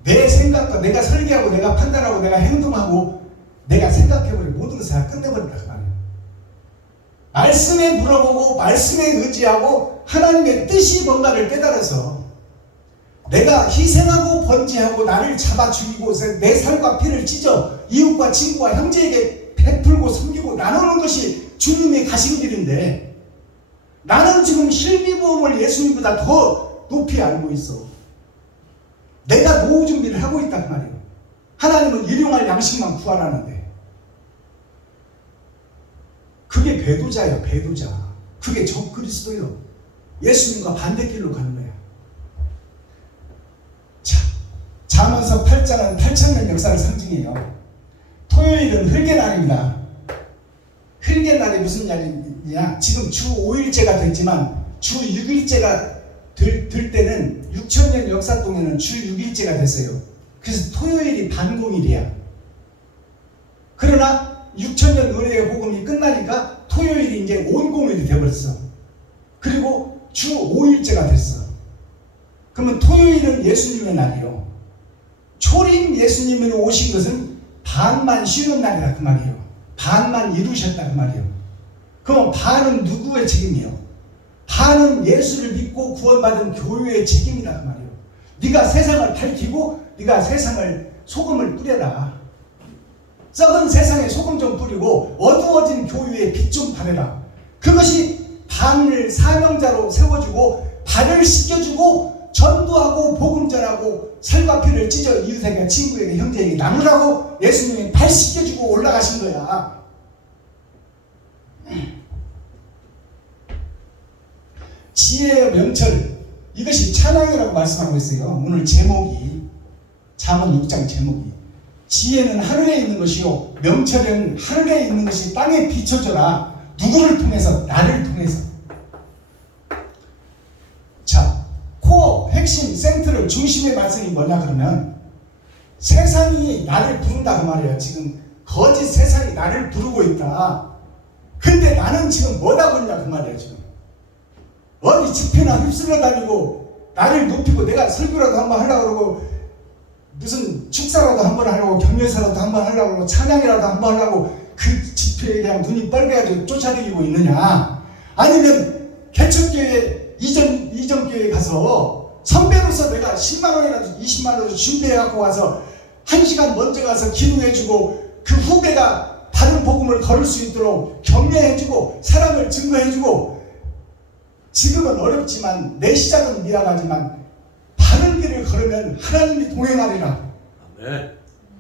내 생각과 내가 설계하고 내가 판단하고 내가 행동하고 내가 생각해버리고 모든 것을 다 끝내버린다 그 말이에요. 말씀에 물어보고 말씀에 의지하고 하나님의 뜻이 뭔가를 깨달아서 내가 희생하고 번제하고 나를 잡아 죽이고 내 살과 피를 찢어 이웃과 친구와 형제에게 베풀고 섬기고 나누는 것이 주님의 가신 길인데 나는 지금 실비보험을 예수님보다 더 높이 알고 있어. 내가 노후 준비를 하고 있단 말이에요. 하나님은 일용할 양식만 구하라는데 그게 배도자예요. 배도자. 그게 적그리스도예요. 예수님과 반대길로 가는 거야. 자, 잠언서 8장은 8,000년 역사를 상징해요. 토요일은 흙의날입니다. 흙의날이 무슨 날이냐? 지금 주 5일째가 됐지만 주 6일째가 될 때는 6,000년 역사 동안에는 주 6일째가 됐어요. 그래서 토요일이 반공일이야. 그러나 6,000년 은혜의 복음이 끝나니까 토요일이 이제 온공일이 되어버렸어. 그리고 주 5일째가 됐어. 그러면 토요일은 예수님의 날이요. 초림 예수님이 오신 것은 반만 쉬는 날이라 그 말이에요. 반만 이루셨다 그 말이에요. 그럼 반은 누구의 책임이요? 반은 예수를 믿고 구원받은 교회의 책임이다 그 말이에요. 네가 세상을 밝히고 네가 세상을 소금을 뿌려라. 썩은 세상에 소금 좀 뿌리고 어두워진 교회에 빛 좀 바래라. 그것이 반을 사명자로 세워주고 발을 씻겨주고 전도하고 복음 전하고 살과 피를 찢어 이웃에게 친구에게 형제에게 나누라고 예수님이 발 씻겨주고 올라가신 거야. 지혜의 명철, 이것이 찬양이라고 말씀하고 있어요. 오늘 제목이 잠언 6장 제목이 지혜는 하늘에 있는 것이요 명철은 하늘에 있는 것이 땅에 비춰져라. 누구를 통해서? 나를 통해서. 자, 코어, 핵심, 센트럴, 중심의 말씀이 뭐냐 그러면 세상이 나를 부른다 그 말이에요. 지금 거짓 세상이 나를 부르고 있다. 근데 나는 지금 뭐다 그러냐 그 말이에요. 지금 어디 집회나 휩쓸려 다니고 나를 높이고 내가 설교라도 한번 하려고 그러고 무슨 축사라도 한번 하려고 경례사라도 한번 하려고 그러고 찬양이라도 한번 하려고 그 집회에 그냥 눈이 빨개가지고 쫓아다니고 있느냐, 아니면 개척교회 이전교회에 가서 선배로서 내가 10만원이라도 20만원을 준비해갖고 와서 1시간 먼저 가서 기도해주고 그 후배가 다른 복음을 걸을 수 있도록 격려해주고 사랑을 증거해주고, 지금은 어렵지만 내 시작은 미안하지만 바른 길을 걸으면 하나님이 동행하리라. 아멘.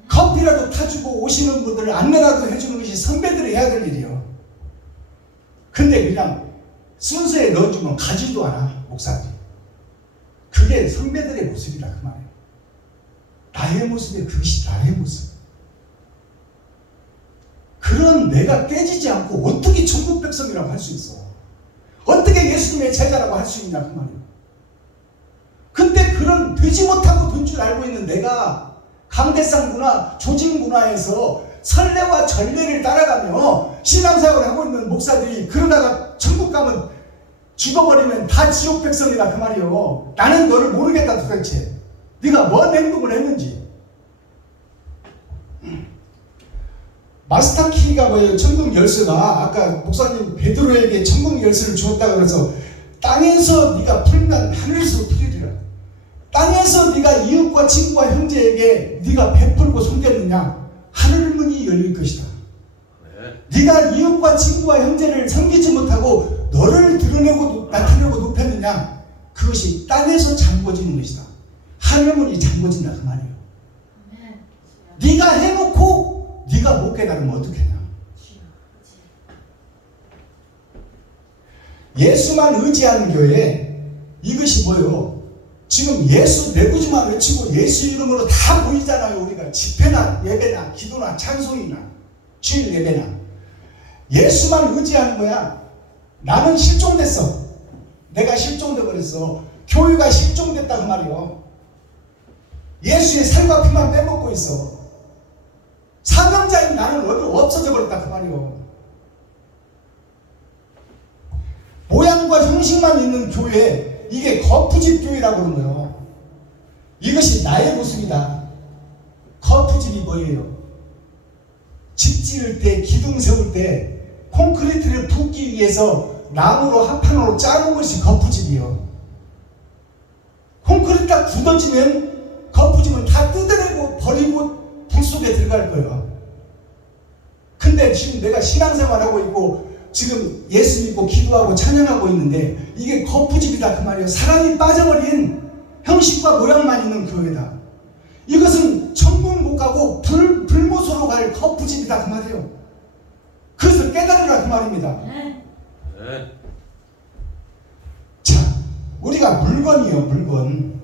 커피라도 타주고 오시는 분들을 안내라도 해주는 것이 선배들이 해야 될 일이요. 근데 그냥 순서에 넣어주면 가지도 않아 목사들이. 그게 선배들의 모습이다 그 말이에요. 나의 모습이 그것이 나의 모습. 그런 내가 깨지지 않고 어떻게 천국 백성이라고 할 수 있어? 어떻게 예수님의 제자라고 할 수 있냐 그 말이에요. 근데 그런 되지 못하고 된 줄 알고 있는 내가 강대상 문화, 조직 문화에서 설례와 전례를 따라가며 신앙생활을 하고 있는 목사들이 그러다가 천국 가면 죽어버리면 다 지옥 백성이다 그 말이에요. 나는 너를 모르겠다 도대체. 네가 뭔 행동을 했는지. 마스터키가 뭐예요? 천국 열쇠가 아까 목사님 베드로에게 천국 열쇠를 주었다고 그래서 땅에서 네가 풀면 하늘에서 풀리리라. 땅에서 네가 이웃과 친구와 형제에게 네가 베풀고 섬겼느냐, 하늘 문이 열릴 것이다. 네가 이웃과 친구와 형제를 섬기지 못하고 너를 드러내고 나타내고 높였느냐, 그것이 땅에서 잠궈지는 것이다. 하늘 문이 잠궈진다 그 말이에요. 네가 해놓고 네가 못 깨달으면 어떡하냐. 예수만 의지하는 교회, 이것이 뭐예요? 지금 예수 내구지만 외치고 예수 이름으로 다 모이잖아요. 우리가 집회나 예배나 기도나 찬송이나 주일 예배나 예수만 의지하는 거야. 나는 실종됐어. 내가 실종돼 버렸어. 교회가 실종됐다 그 말이요. 예수의 살과 피만 빼먹고 있어. 사명자인 나는 없어져 버렸다 그 말이요. 모양과 형식만 있는 교회, 이게 거푸집 교회라고 그러는 거예요. 이것이 나의 모습이다. 거푸집이 뭐예요? 집 지을 때, 기둥 세울 때 콘크리트를 붓기 위해서 나무로 합판으로 짜는 것이 거푸집이요. 콘크리트가 굳어지면 거푸집은 다 뜯어내고 버리고 불 속에 들어갈 거예요. 근데 지금 내가 신앙생활하고 있고 지금 예수 믿고 기도하고 찬양하고 있는데 이게 거푸집이다 그 말이에요. 사랑이 빠져버린 형식과 모양만 있는 교회다. 이것은 천국 못 가고 불못으로 갈 거푸집이다 그 말이에요. 그것을 깨달으라 그 말입니다. 자, 우리가 물건이요, 물건.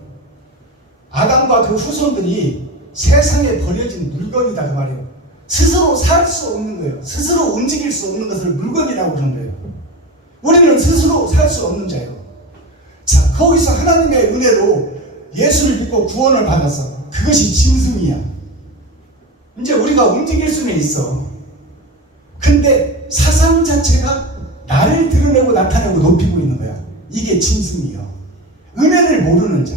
아담과 그 후손들이 세상에 버려진 물건이다 그 말이에요. 스스로 살 수 없는 거예요. 스스로 움직일 수 없는 것을 물건이라고 그러는 거예요. 우리는 스스로 살 수 없는 자예요. 자, 거기서 하나님의 은혜로 예수를 믿고 구원을 받았어. 그것이 짐승이야. 이제 우리가 움직일 수는 있어. 근데 사상 자체가 나를 드러내고 나타내고 높이고 있는 거야. 이게 짐승이요. 은혜를 모르는 자.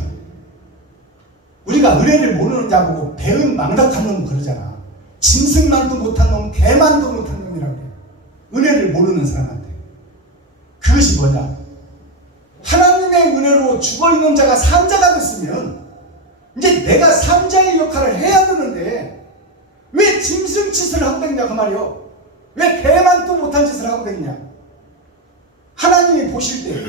우리가 은혜를 모르는 자 보고 배은 망덕한 놈 그러잖아. 짐승만도 못한 놈, 개만도 못한 놈이라고 해요. 은혜를 모르는 사람한테. 그것이 뭐냐? 하나님의 은혜로 죽어있는 자가 산자가 됐으면 이제 내가 산자의 역할을 해야 되는데 왜 짐승 짓을 하고 다니냐 그 말이요. 왜 개만도 못한 짓을 하고 다니냐. 하나님이 보실 때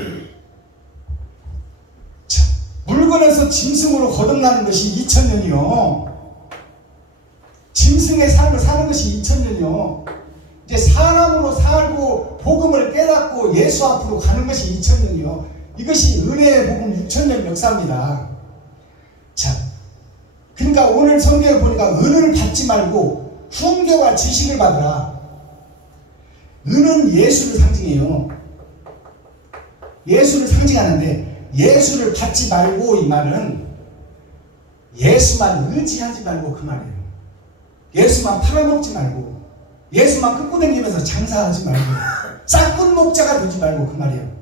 자, 물건에서 짐승으로 거듭나는 것이 2000년이요. 짐승의 삶을 사는 것이 2000년이요. 이제 사람으로 살고 복음을 깨닫고 예수 앞으로 가는 것이 2000년이요. 이것이 은혜의 복음 6000년 역사입니다. 자, 그러니까 오늘 성경을 보니까 은을 받지 말고 훈계와 지식을 받으라. 은은 예수를 상징해요. 예수를 상징하는데 예수를 받지 말고 이 말은 예수만 의지하지 말고 그 말이에요. 예수만 팔아먹지 말고 예수만 끌고 다니면서 장사하지 말고 짝꿍 목자가 되지 말고 그 말이에요.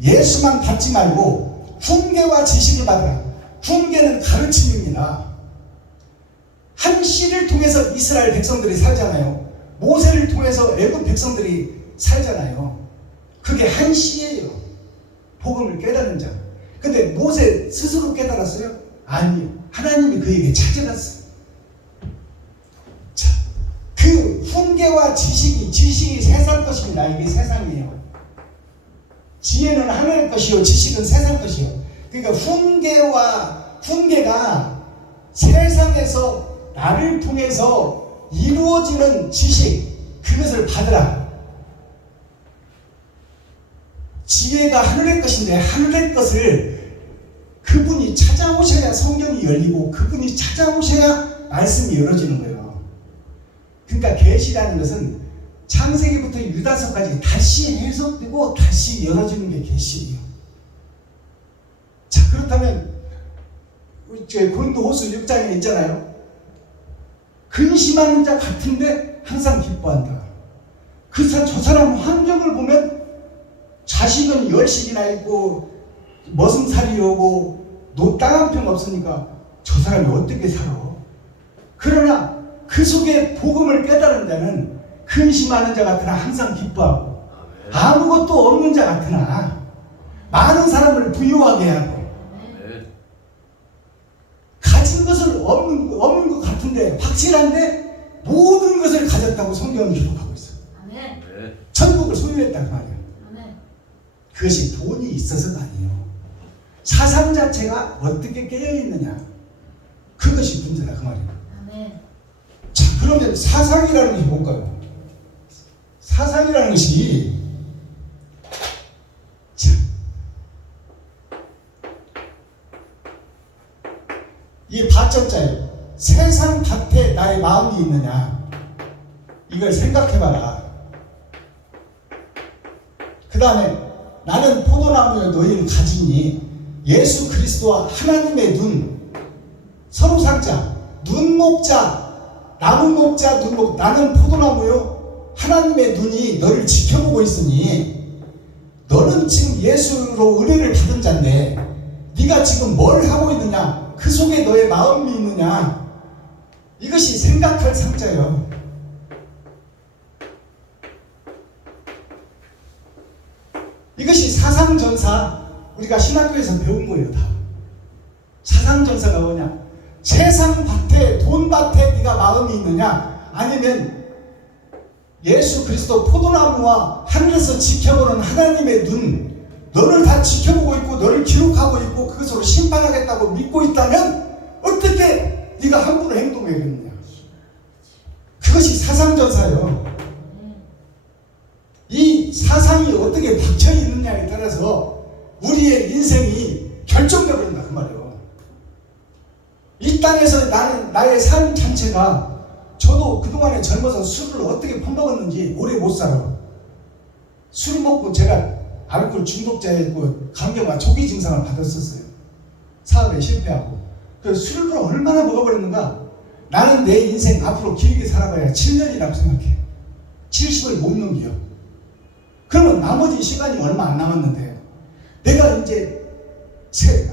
예수만 받지 말고 훈계와 지식을 받으라. 훈계는 가르침입니다. 한 씨를 통해서 이스라엘 백성들이 살잖아요. 모세를 통해서 애굽 백성들이 살잖아요. 그게 한 씨예요. 복음을 깨닫는 자. 근데 모세 스스로 깨달았어요? 아니요. 하나님이 그에게 찾아갔어요. 자, 그 훈계와 지식이 세상 것입니다. 이게 세상이에요. 지혜는 하늘의 것이요, 지식은 세상 것이요. 그러니까 훈계가 세상에서 나를 통해서 이루어지는 지식, 그것을 받으라. 지혜가 하늘의 것인데 하늘의 것을 그분이 찾아오셔야 성경이 열리고 그분이 찾아오셔야 말씀이 열어지는 거예요. 그러니까 계시라는 것은 창세기부터 유다서까지 다시 해석되고 다시 열어지는 게 계시예요. 자, 그렇다면 고린도후서 6장에 있잖아요. 근심하는 자 같은데 항상 기뻐한다. 저 사람 환경을 보면 자식은 열심이나 있고 머슴살이 오고 땅 한 평 없으니까 저 사람이 어떻게 살아? 그러나 그 속에 복음을 깨달은 자는 근심하는 자 같으나 항상 기뻐하고 아무것도 없는 자 같으나 많은 사람을 부유하게 하고 가진 것을 없는 것 같은데 확실한데 모든 것을 가졌다고 성경은 기록하고 있어요. 천국을 소유했다 그 말이에요. 그것이 돈이 있어서가 아니에요. 사상 자체가 어떻게 깨어있느냐, 그것이 문제다 그 말이에요. 자, 그러면 사상이라는 것이 뭘까요? 사상이라는 것이 번째예요. 세상 밭에 나의 마음이 있느냐. 이걸 생각해봐라. 그 다음에 나는 포도나무에 너희는 가지니 예수 그리스도와 하나님의 눈 서로 상자 눈 목자 나무 목자 눈 목 나는 포도나무요 하나님의 눈이 너를 지켜보고 있으니 너는 지금 예수로 의뢰를 받은 자인데 네가 지금 뭘 하고 있느냐 그 속에 너의 마음이 있느냐 이것이 생각할 상자예요. 이것이 사상전사 우리가 신학교에서 배운 거예요. 다 사상전사가 뭐냐 세상 밭에 돈밭에 네가 마음이 있느냐 아니면 예수 그리스도 포도나무와 하늘에서 지켜보는 하나님의 눈 너를 다 지켜보고 있고 너를 기록하고 있고 그것으로 심판하겠다고 믿고 있다면 어떻게 네가 함부로 행동해야겠느냐. 그것이 사상전사예요. 이 사상이 어떻게 박혀 있느냐에 따라서 우리의 인생이 결정되어 버린다 그 말이에요. 이 땅에서 나의 삶 자체가 저도 그동안에 젊어서 술을 어떻게 퍼먹었는지 오래 못 살아. 술 먹고 제가 알코올 중독자였고 감염과 초기 증상을 받았었어요. 사업에 실패하고. 그래서 술을 얼마나 먹어버렸는가. 나는 내 인생 앞으로 길게 살아봐야 7년이라고 생각해. 70을 못 넘겨. 그러면 나머지 시간이 얼마 안 남았는데 내가 이제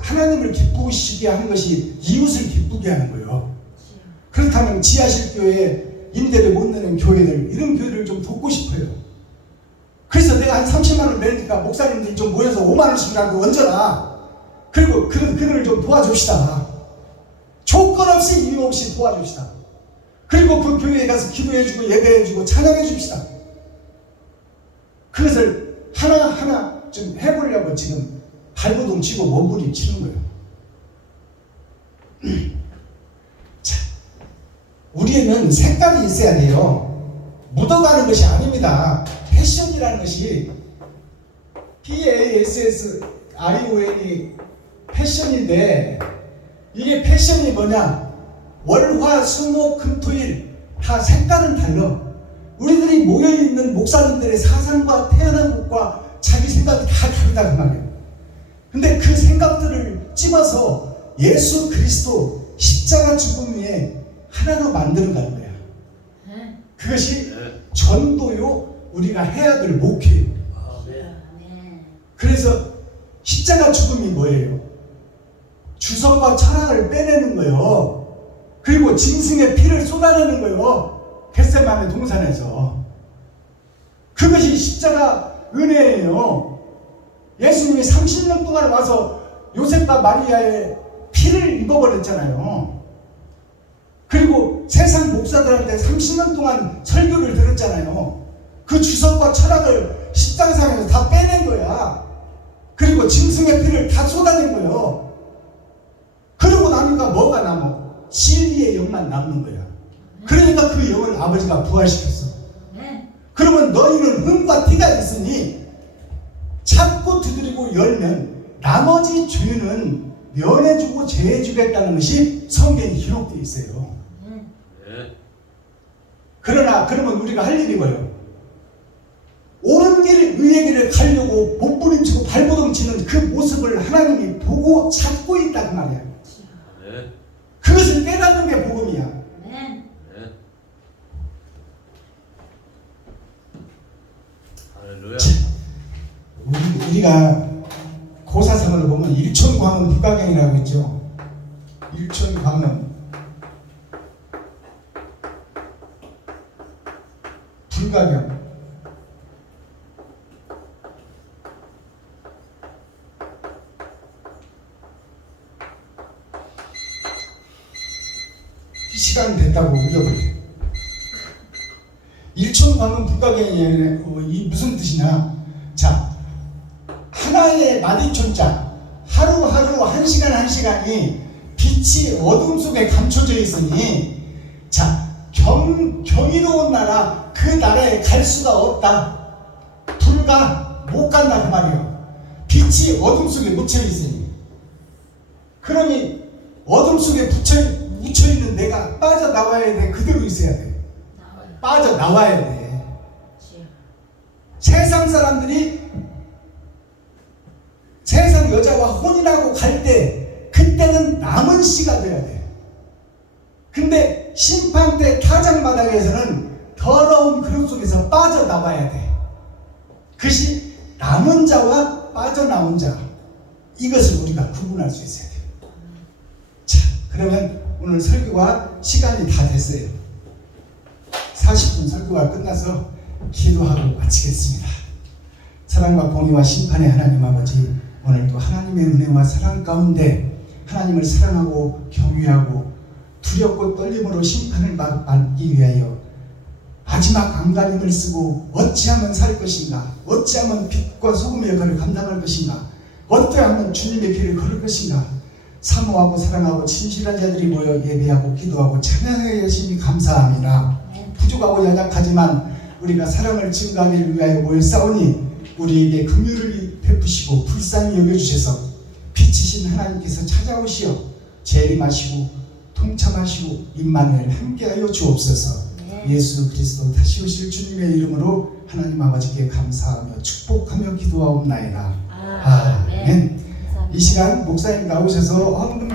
하나님을 기쁘시게 하는 것이 이웃을 기쁘게 하는 거예요. 그렇다면 지하실교회 임대를 못 내는 교회들 이런 교회를 좀 돕고 싶어요. 그래서 내가 한 30만 원 내니까 목사님들이 좀 모여서 5만 원씩이라도 얹어라. 그리고 그들을 좀 도와줍시다. 조건 없이 이유 없이 도와줍시다. 그리고 그 교회에 가서 기도해주고 예배해주고 찬양해줍시다. 그것을 하나하나 좀 해보려고 지금 발버둥 치고 몸부림치는 거예요. 자, 우리는 색깔이 있어야 돼요. 묻어가는 것이 아닙니다. 패션이라는 것이 PASSREON이 패션인데 이게 패션이 뭐냐? 월화수목금토일 다 색깔은 달라. 우리들이 모여있는 목사님들의 사상과 태어난 곳과 자기 생각이 다 다르다 그 말이에요. 근데 그 생각들을 찝어서 예수 그리스도 십자가 죽음 위에 하나로 만들어가는 거야. 그것이 전도요 우리가 해야 될 목회예요. 그래서 십자가 죽음이 뭐예요? 주석과 철학을 빼내는 거예요. 그리고 짐승의 피를 쏟아내는 거예요. 겟세마네 동산에서. 그것이 십자가 은혜예요. 예수님이 30년 동안 와서 요셉과 마리아의 피를 입어버렸잖아요. 그리고 세상 목사들한테 30년 동안 설교를 들었잖아요. 그 주석과 철학을 십자가상에서 다 빼낸 거야. 그리고 짐승의 피를 다 쏟아낸 거예요. 그러고 나니까 뭐가 남아? 진리의 영만 남는 거야. 그러니까 그 영을 아버지가 부활시켰어. 그러면 너희는 흥과 티가 있으니 찾고 두드리고 열면 나머지 죄는 면해주고 제해주겠다는 것이 성경에 기록되어 있어요. 그러면 우리가 할 일이 뭐예요? 옳은 길, 의의 길을 가려고 몸부림치고 발버둥 치는 그 모습을 하나님이 보고 찾고 있다 그 말이야. 그것을 깨닫는 게 복음이야. 우리가 고사성어를 보면 일촌광은 불가경이라고 있죠. 일촌광은 불가경. 시간 됐다고 우겨버려. 일촌광은 불가경이 이 무슨 뜻이냐? 자, 하나의 마디촌자 하루하루 한 시간이 빛이 어둠 속에 감춰져 있으니 자 경이로운 나라 그 나라에 갈 수가 없다. 못 간다 그 말이에요. 빛이 어둠 속에 묻혀 있으니. 그러니 어둠 속에 묻혀있는 내가 빠져나와야 돼. 그대로 있어야 돼. 빠져나와야 돼. 세상 사람들이 세상 여자와 혼인하고 갈 때 그때는 남은 씨가 돼야 돼. 근데 심판 때 타작마당에서는 더러운 그릇 속에서 빠져나와야 돼. 그것이 남은 자와 빠져나온 자, 이것을 우리가 구분할 수 있어야 돼요. 자, 그러면 오늘 설교가 시간이 다 됐어요. 40분 설교가 끝나서 기도하고 마치겠습니다. 사랑과 공의와 심판의 하나님 아버지, 오늘도 하나님의 은혜와 사랑 가운데 하나님을 사랑하고 경외하고 두렵고 떨림으로 심판을 받기 위하여 마지막 안간힘을 쓰고 어찌하면 살 것인가, 어찌하면 빛과 소금의 역할을 감당할 것인가, 어떠하면 주님의 길을 걸을 것인가, 사모하고 사랑하고 진실한 자들이 모여 예배하고 기도하고 찬양하여 주시니 감사합니다. 부족하고 연약하지만 우리가 사랑을 증가하기를 위하여 모여 싸우니 우리에게 긍휼을 베푸시고 불쌍히 여겨주셔서 빛이신 하나님께서 찾아오시어 재림하시고 통참하시고 임마누엘 함께하여 주옵소서. 예수 그리스도 다시 오실 주님의 이름으로 하나님 아버지께 감사하며 축복하며 기도하옵나이다. 아멘. 이 시간 목사님 나오셔서